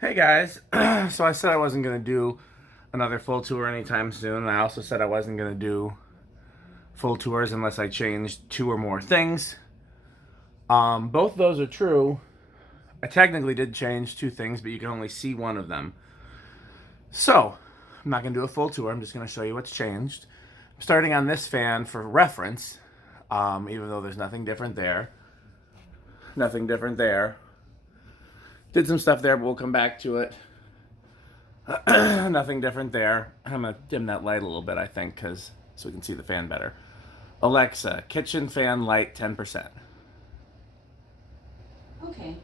Hey guys, so I said I wasn't going to do another full tour anytime soon, and I also said I wasn't going to do full tours unless I changed two or more things. Both of those are true. I technically did change two things, but you can only see one of them. So, I'm not going to do a full tour, I'm just going to show you what's changed. I'm starting on this fan for reference, even though there's nothing different there. Nothing different there. Did some stuff there, but we'll come back to it. Nothing different there. I'm going to dim that light a little bit, I think, so we can see the fan better. Alexa, kitchen fan light 10%. Okay.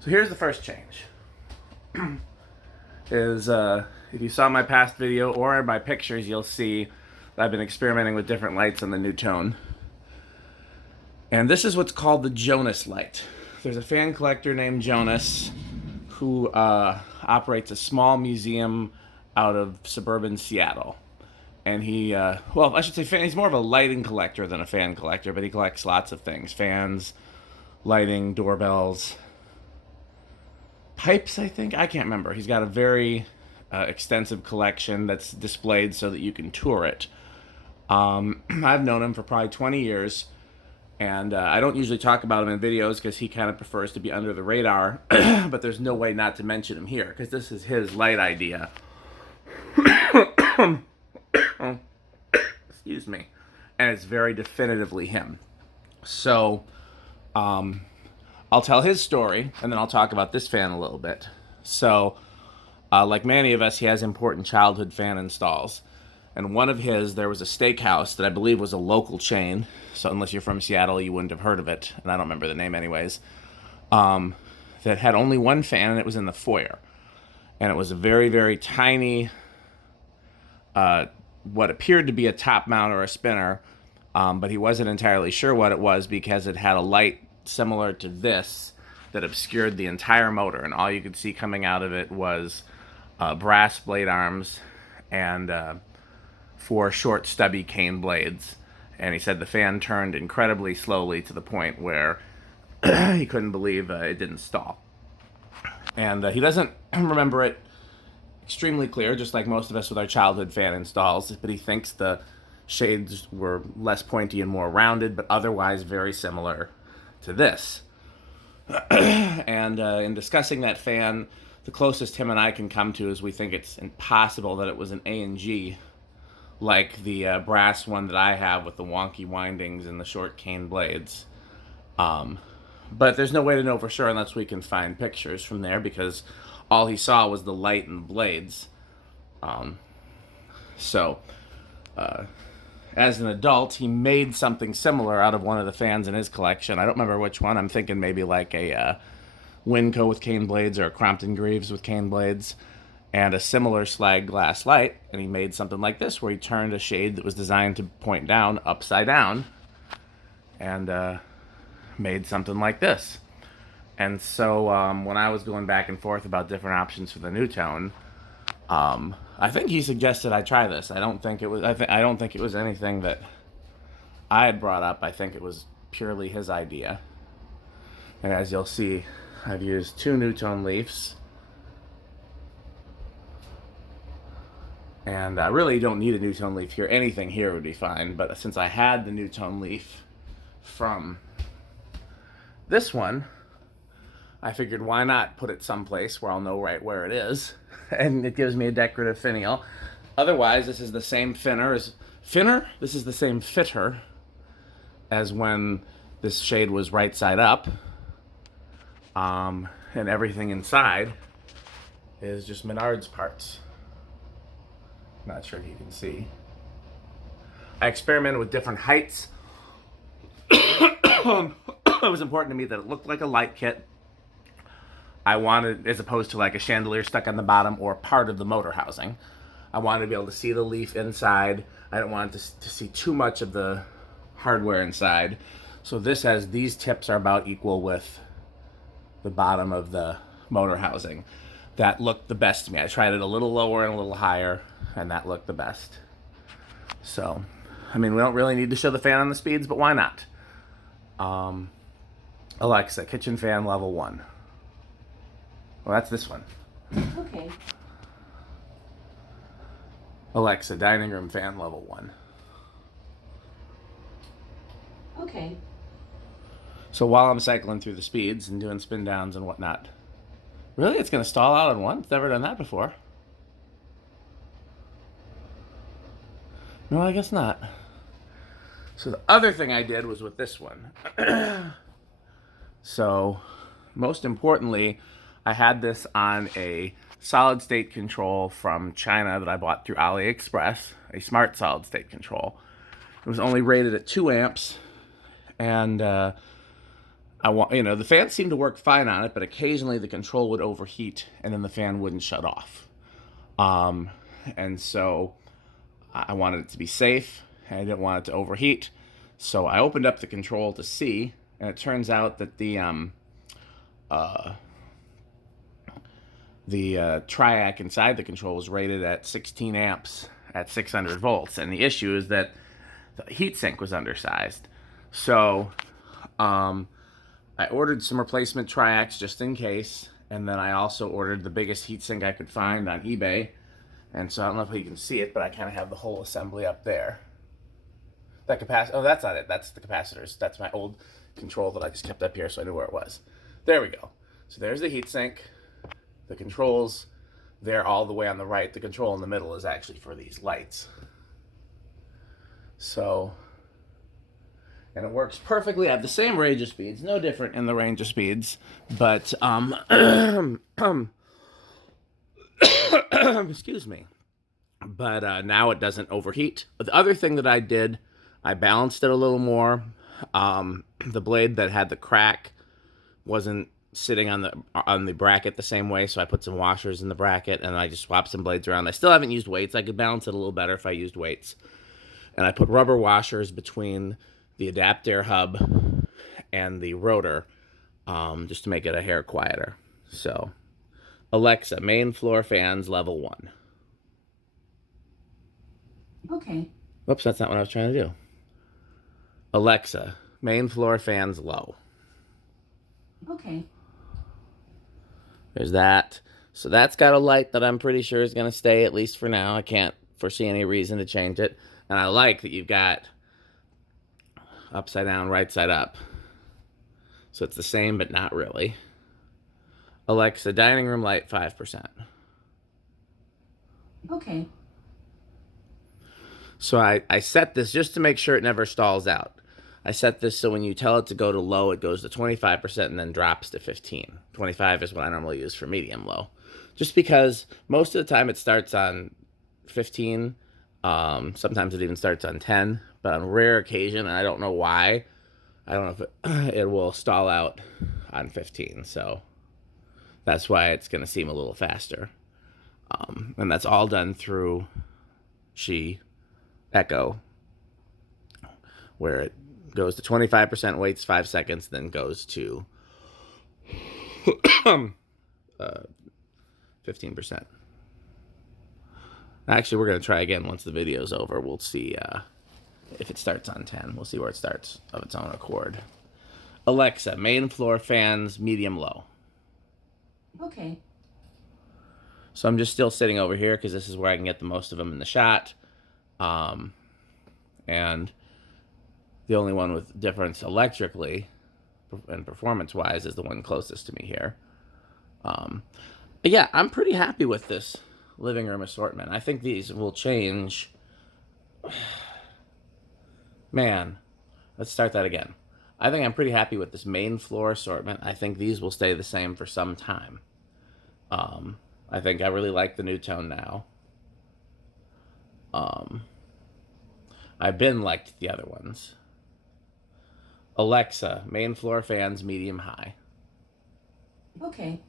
So here's the first change. If you saw my past video or my pictures, you'll see that I've been experimenting with different lights on the Nutone. And this is what's called the Jonas light. There's a fan collector named Jonas who operates a small museum out of suburban Seattle. And he's more of a lighting collector than a fan collector, but he collects lots of things. Fans, lighting, doorbells, pipes, I think. I can't remember. He's got a very extensive collection that's displayed so that you can tour it. I've known him for probably 20 years. And I don't usually talk about him in videos because he kind of prefers to be under the radar. But there's no way not to mention him here because this is his light idea. Excuse me. And it's very definitively him. So I'll tell his story and then I'll talk about this fan a little bit. So like many of us, he has important childhood fan installs. And one of his, there was a steakhouse that I believe was a local chain. So unless you're from Seattle, you wouldn't have heard of it. And I don't remember the name anyways. That had only one fan, and it was in the foyer. And it was a very, very tiny, what appeared to be a top mount or a spinner. But he wasn't entirely sure what it was because it had a light similar to this that obscured the entire motor. And all you could see coming out of it was brass blade arms and 4 short stubby cane blades. And he said the fan turned incredibly slowly to the point where he couldn't believe it didn't stall. And he doesn't remember it extremely clear, just like most of us with our childhood fan installs, but he thinks the shades were less pointy and more rounded, but otherwise very similar to this. And in discussing that fan, the closest him and I can come to is we think it's impossible that it was an A&G like the brass one that I have with the wonky windings and the short cane blades. But there's no way to know for sure unless we can find pictures from there because all he saw was the light and the blades. As an adult, he made something similar out of one of the fans in his collection. I don't remember which one. I'm thinking maybe like a Winco with cane blades or a Crompton Greaves with cane blades. And a similar slag glass light, and he made something like this where he turned a shade that was designed to point down upside down and made something like this. And so when I was going back and forth about different options for the Nutone, I think he suggested I try this. I don't think it was anything that I had brought up. I think it was purely his idea. And as you'll see, I've used 2 Nutone leaves. And I really don't need a Nutone leaf here. Anything here would be fine. But since I had the Nutone leaf from this one, I figured why not put it someplace where I'll know right where it is. And it gives me a decorative finial. Otherwise, this is the same This is the same fitter as when this shade was right side up. And everything inside is just Menards parts. Not sure if you can see. I experimented with different heights. It was important to me that it looked like a light kit. I wanted, as opposed to like a chandelier stuck on the bottom or part of the motor housing. I wanted to be able to see the leaf inside. I didn't want to see too much of the hardware inside. So these tips are about equal with the bottom of the motor housing. That looked the best to me. I tried it a little lower and a little higher, and that looked the best. So, I mean, we don't really need to show the fan on the speeds, but why not? Alexa, kitchen fan level 1. Well, that's this one. Okay. Alexa, dining room fan level 1. Okay. So while I'm cycling through the speeds and doing spin downs and whatnot, really, it's going to stall out on 1? It's never done that before. No, I guess not. So the other thing I did was with this one. So, most importantly, I had this on a solid state control from China that I bought through AliExpress, a smart solid state control. It was only rated at 2 amps, and the fan seemed to work fine on it, but occasionally the control would overheat, and then the fan wouldn't shut off. And so I wanted it to be safe. I didn't want it to overheat, so I opened up the control to see, and it turns out that the triac inside the control was rated at 16 amps at 600 volts, and the issue is that the heatsink was undersized. So I ordered some replacement triacs just in case, and then I also ordered the biggest heatsink I could find on eBay. And so I don't know if you can see it, but I kind of have the whole assembly up there. That capacitor, oh, that's not it. That's the capacitors. That's my old control that I just kept up here so I knew where it was. There we go. So there's the heatsink. The controls, they're all the way on the right. The control in the middle is actually for these lights. So, and it works perfectly. I have the same range of speeds, no different in the range of speeds, but excuse me. But now it doesn't overheat. The other thing that I did, I balanced it a little more. The blade that had the crack wasn't sitting on the bracket the same way, so I put some washers in the bracket, and I just swapped some blades around. I still haven't used weights. I could balance it a little better if I used weights. And I put rubber washers between the adapter hub and the rotor, just to make it a hair quieter. So, Alexa, main floor fans level 1. Okay. Whoops, that's not what I was trying to do. Alexa, main floor fans low. Okay. There's that. So that's got a light that I'm pretty sure is going to stay, at least for now. I can't foresee any reason to change it. And I like that you've got upside down, right side up. So it's the same, but not really. Alexa, dining room light 5%. Okay. So I set this just to make sure it never stalls out. I set this so when you tell it to go to low, it goes to 25% and then drops to 15. 25 is what I normally use for medium low. Just because most of the time it starts on 15. Sometimes it even starts on 10. But on rare occasion, and I don't know why, I don't know if it will stall out on 15. So that's why it's going to seem a little faster. And that's all done through Echo, where it goes to 25%, waits 5 seconds, then goes to 15%. Actually, we're going to try again once the video's over. We'll see if it starts on 10. We'll see where it starts of its own accord. Alexa, main floor fans, medium low. Okay. So I'm just still sitting over here because this is where I can get the most of them in the shot. And the only one with difference electrically and performance-wise is the one closest to me here. But yeah, I'm pretty happy with this living room assortment. I think these will change. Man, let's start that again. I think I'm pretty happy with this main floor assortment. I think these will stay the same for some time. I think I really like the Nutone now. I've been liked the other ones. Alexa, main floor fans, medium high. Okay.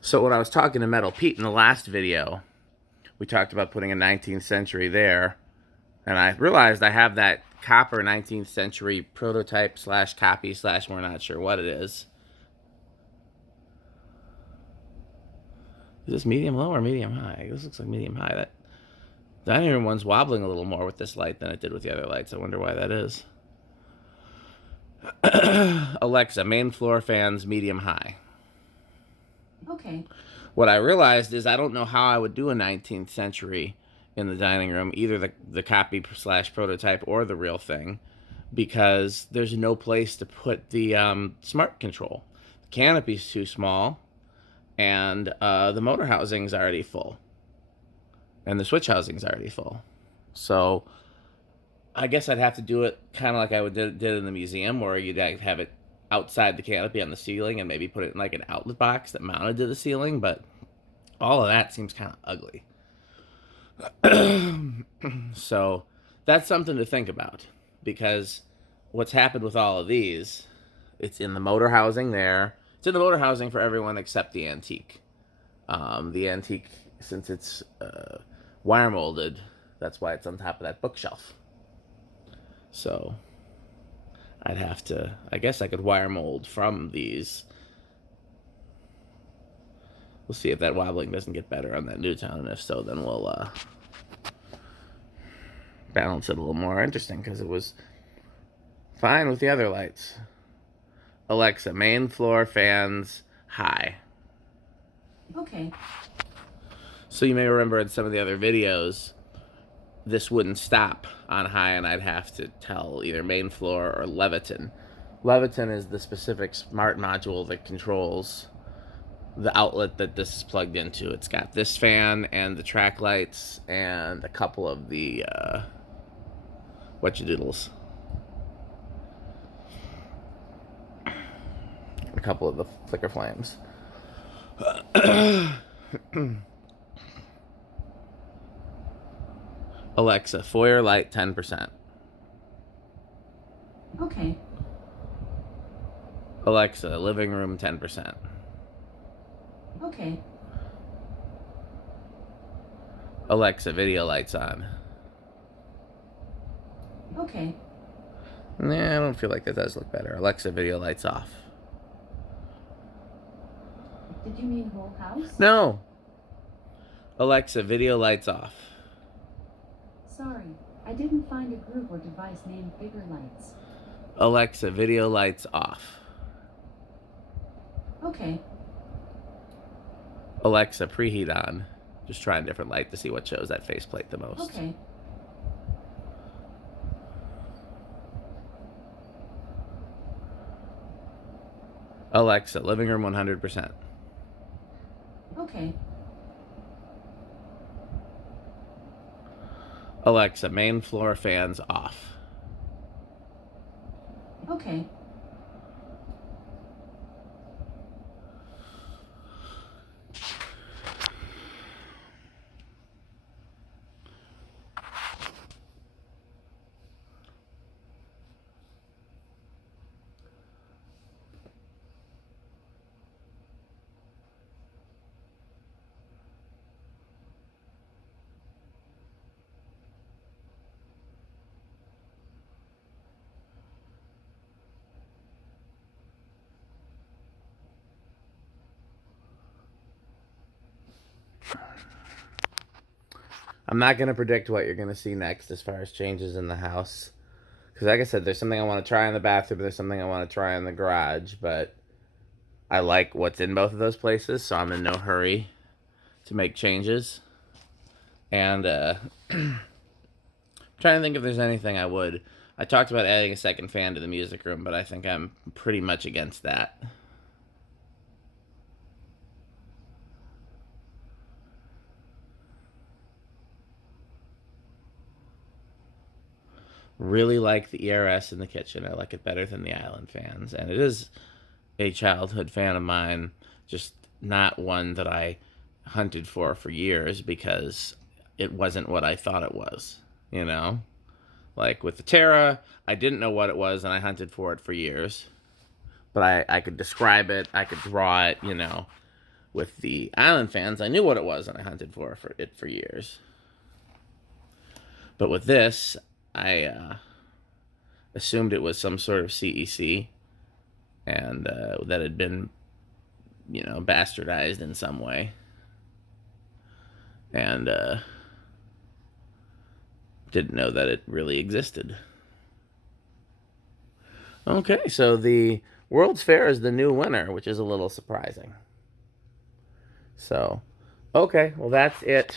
So when I was talking to Metal Pete in the last video, we talked about putting a 19th century there, and I realized I have that copper 19th century prototype / copy / we're not sure what it is. Is this medium low or medium high? This looks like medium high. Dining room one's wobbling a little more with this light than it did with the other lights. I wonder why that is. Alexa, main floor fans, medium high. Okay. What I realized is I don't know how I would do a 19th century in the dining room, either the copy slash prototype or the real thing, because there's no place to put the smart control. The canopy's too small, and the motor housing's already full, and the switch housing's already full. So I guess I'd have to do it kind of like I did in the museum, where you'd have it outside the canopy on the ceiling and maybe put it in like an outlet box that mounted to the ceiling, but all of that seems kind of ugly. So that's something to think about, because what's happened with all of these, it's in the motor housing there. It's in the motor housing for everyone except the antique. The antique, since it's wire molded, that's why it's on top of that bookshelf. So I'd have to, I guess I could wire mold from these. We'll see if that wobbling doesn't get better on that Nutone, and if so, then we'll balance it a little more. Interesting, because it was fine with the other lights. Alexa, main floor fans, high. Okay. So you may remember in some of the other videos, this wouldn't stop on high, and I'd have to tell either main floor or Leviton. Leviton is the specific smart module that controls the outlet that this is plugged into. It's got this fan and the track lights and a couple of the whatchadoodles. A couple of the flicker flames. Alexa, foyer light 10%. Okay. Alexa, living room 10%. Okay. Alexa, video lights on. Okay. Nah, I don't feel like that does look better. Alexa, video lights off. Did you mean whole house? No. Alexa, video lights off. Sorry, I didn't find a group or device named Bigger Lights. Alexa, video lights off. Okay. Alexa, preheat on. Just try a different light to see what shows that faceplate the most. Okay. Alexa, living room 100%. Okay. Alexa, main floor fans off. Okay. I'm not going to predict what you're going to see next as far as changes in the house. Because like I said, there's something I want to try in the bathroom. There's something I want to try in the garage. But I like what's in both of those places. So I'm in no hurry to make changes. And trying to think if there's anything I would. I talked about adding a second fan to the music room. But I think I'm pretty much against that. Really like the ERS in the kitchen. I like it better than the island fans. And it is a childhood fan of mine, just not one that I hunted for years because it wasn't what I thought it was, you know? Like with the Terra, I didn't know what it was and I hunted for it for years. But I could describe it, I could draw it, you know. With the island fans, I knew what it was and I hunted for it for years. But with this, I assumed it was some sort of CEC and that had been, you know, bastardized in some way. And Didn't know that it really existed. Okay, so the World's Fair is the new winner, which is a little surprising. So, okay, well, that's it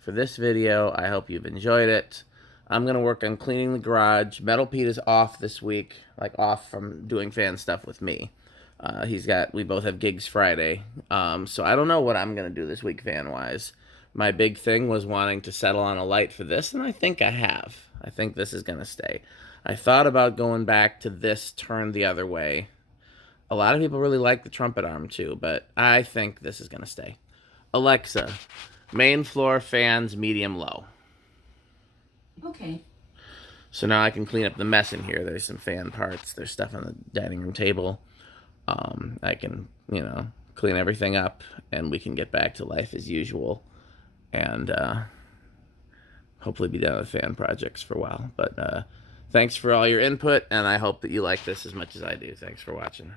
for this video. I hope you've enjoyed it. I'm going to work on cleaning the garage. Metal Pete is off this week, like off from doing fan stuff with me. We both have gigs Friday. So I don't know what I'm going to do this week fan-wise. My big thing was wanting to settle on a light for this, and I think I have. I think this is going to stay. I thought about going back to this turned the other way. A lot of people really like the trumpet arm too, but I think this is going to stay. Alexa, main floor fans, medium low. Okay. So now I can clean up the mess in here. There's some fan parts. There's stuff on the dining room table. I can, clean everything up, and we can get back to life as usual. And hopefully be done with fan projects for a while. But thanks for all your input, and I hope that you like this as much as I do. Thanks for watching.